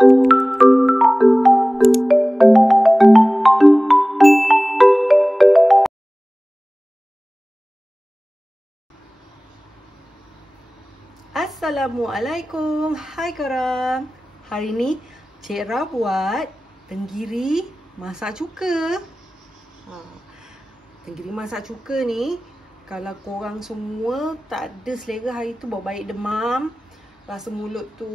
Assalamualaikum. Hai korang. Hari ni Cik Ra buat tenggiri masak cuka. Tenggiri masak cuka ni, kalau korang semua tak ada selera hari tu, bawa baik demam, rasa mulut tu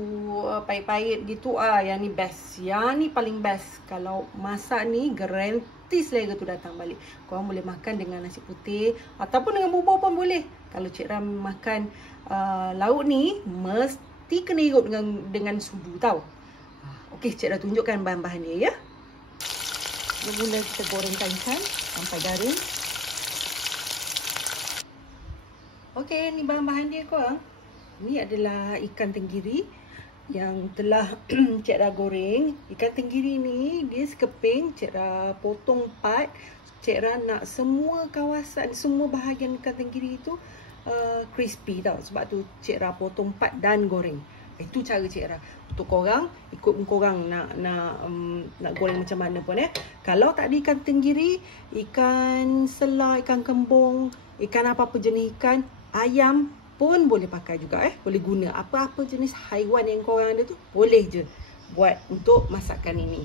pahit-pahit gitu, yang ni best. Yang ni paling best. Kalau masak ni, garanti selera tu datang balik. Korang boleh makan dengan nasi putih ataupun dengan bubur pun boleh. Kalau Cik Ra makan lauk ni, mesti kena hirup dengan sudu tau. Okey, Cik Ra tunjukkan bahan-bahan dia ya. Mula kita gorengkan ikan sampai garing. Okey, ni bahan-bahan dia korang. Ni adalah ikan tenggiri yang telah Cik Ra goreng. Ikan tenggiri ni dia sekeping, Cik Ra potong 4. Cik Ra nak semua kawasan, semua bahagian ikan tenggiri itu crispy tau. Sebab tu Cik Ra potong 4 dan goreng. Itu cara Cik Ra. Untuk korang, ikut korang nak goreng macam mana pun Kalau tak ada ikan tenggiri, ikan selah, ikan kembung, ikan apa-apa jenis ikan, ayam pun boleh pakai juga boleh guna. Apa-apa jenis haiwan yang korang ada tu, boleh je buat untuk masakan ini.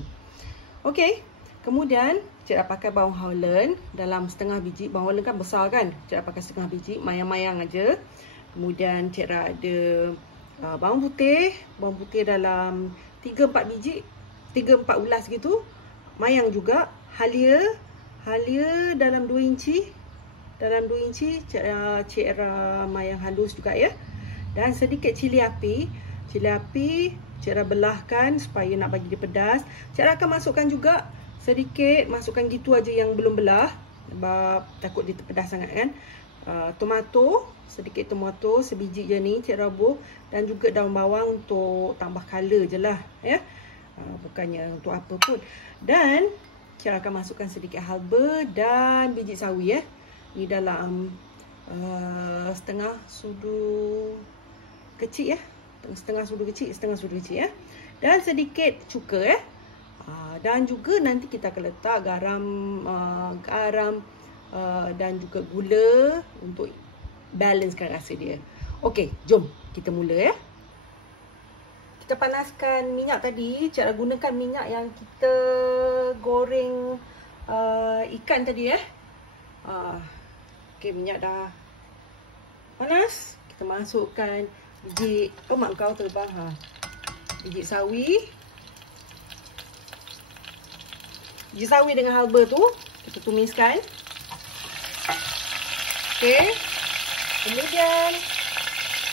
Okey. Kemudian Cik Ra pakai bawang Holland dalam setengah biji. Bawang Holland kan besar kan, Cik Ra pakai setengah biji, mayang-mayang aja. Kemudian Cik Ra ada bawang putih dalam 3-4 biji, 3-4 ulas gitu. Mayang juga. Halia dalam 2 inci. Dalam 2 inci Cik Ra mayang halus juga ya. Dan sedikit cili api. Cili api Cik Ra belahkan supaya nak bagi dia pedas. Cik Ra akan masukkan juga sedikit, masukkan gitu aja yang belum belah, sebab takut dia terpedas sangat kan. Tomato, sedikit tomato, sebiji je ni Cik Ra buh. Dan juga daun bawang untuk tambah color je lah ya. Bukannya untuk apa pun. Dan Cik Ra akan masukkan sedikit halba dan biji sawi Ni dalam setengah sudu kecil setengah sudu kecil Dan sedikit cuka dan juga nanti kita akan letak garam dan juga gula untuk balancekan rasa dia. Okey, jom kita mula Kita panaskan minyak tadi. Cik Ra gunakan minyak yang kita goreng ikan tadi Okey, minyak dah panas. Kita masukkan biji, mak kau terbang biji sawi. Biji sawi dengan halba tu kita tumiskan. Okey. Kemudian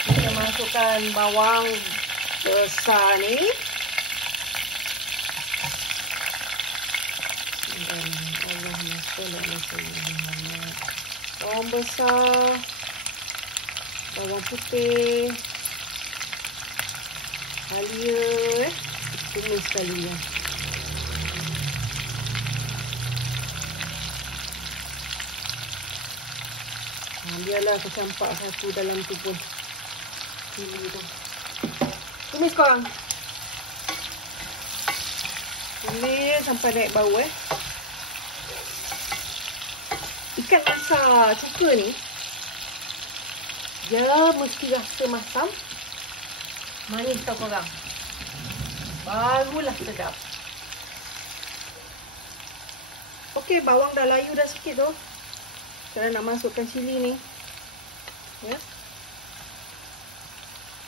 kita masukkan bawang besar ni. Bawang besar, bawang putih, halia, tumis sekali biarlah kecampak satu dalam tu pun. Cili tu. Tumis korang. Tumis sampai naik bau Ikan masak cuka ni, dia mesti rasa masam, manis tau korang. Barulah sedap. Okey, bawang dah layu dah sikit tu. Saya nak masukkan cili ni.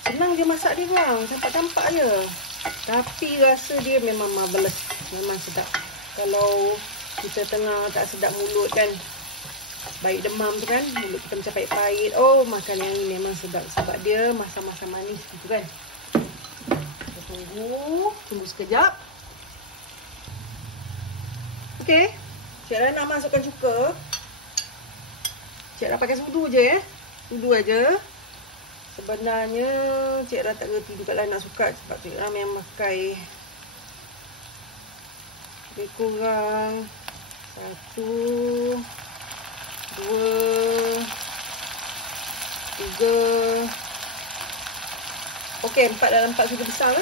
Senang je masak dia korang, campak-campak je. Tapi rasa dia memang marvelous. Memang sedap. Kalau kita tengah tak sedap mulut kan, baik demam tu kan, mulut kita macam pahit-pahit, makan yang ni memang sedap. Sebab dia masam-masam manis gitu kan. Kita tunggu sekejap. Okey, Cik Ra nak masukkan cuka. Cik Ra pakai sudu je Sudu aja. Sebenarnya Cik Ra tak reti juga lah nak suka, sebab Cik Ra memang pakai lebih kurang 1, 2, 3. Okey, 4 dalam 4 sudu besar ya.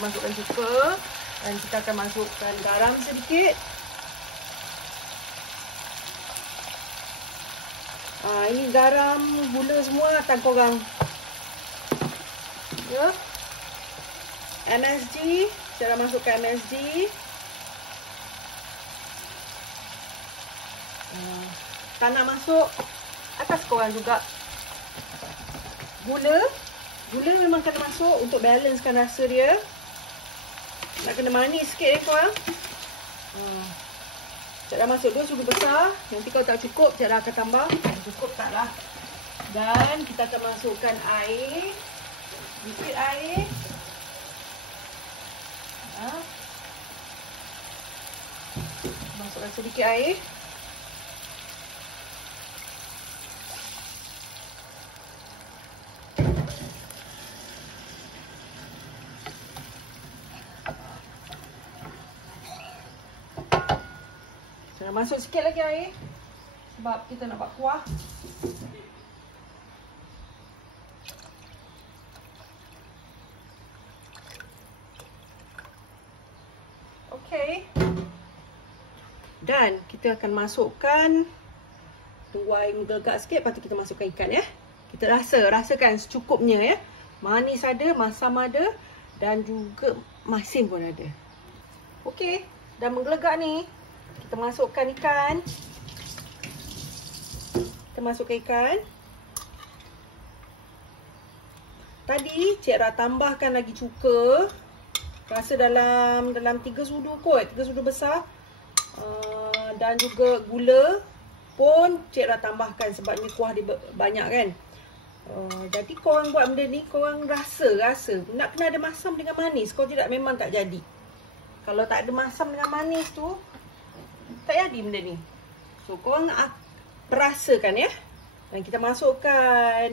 masukkan cuka. Dan kita akan masukkan garam sedikit. Ini garam, gula semua atas korang. Ya. MSG, cara masukkan MSG. Tak nak masuk, atas korang juga. Gula memang kena masuk untuk balancekan rasa dia. Nak kena manis sikit korang. Cik dah masuk 2 sudu besar. Nanti kalau tak cukup, Cik dah akan tambah. Cukup taklah. Dan kita akan masukkan air. Sedikit air. Masukkan sedikit air. Masuk sikit lagi air sebab kita nak buat kuah. Okey. Dan kita akan masukkan, tunggu air menggelegak sikit, lepas tu kita masukkan ikan ya. Kita rasakan secukupnya ya. Manis ada, masam ada dan juga masin pun ada. Okey, dah menggelegak ni. Kita masukkan ikan. Tadi Cik Ra tambahkan lagi cuka. Rasa dalam 3 sudu kot, 3 sudu besar. Dan juga gula pun Cik Ra tambahkan sebab ni kuah dia banyak kan. Jadi korang buat benda ni, korang rasa. Nak kena ada masam dengan manis. Kalau tidak memang tak jadi. Kalau tak ada masam dengan manis tu, tak jadi benda ni. So korang perasakan ya. Dan kita masukkan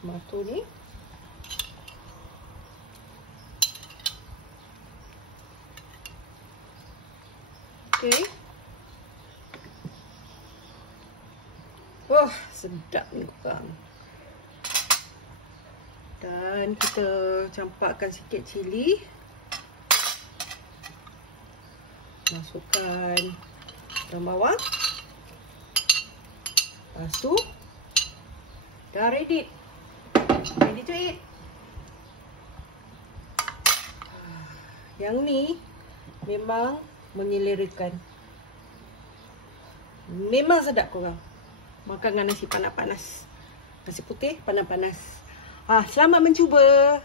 tomato ni. Okey. Wah, sedap ni korang. Dan kita campakkan sikit cili. Masukkan daun bawang. Lepas tu dah ready. Ready to eat. Yang ni memang menyelerakan. Memang sedap korang. Makan dengan nasi panas-panas. Nasi putih panas-panas. Selamat mencuba.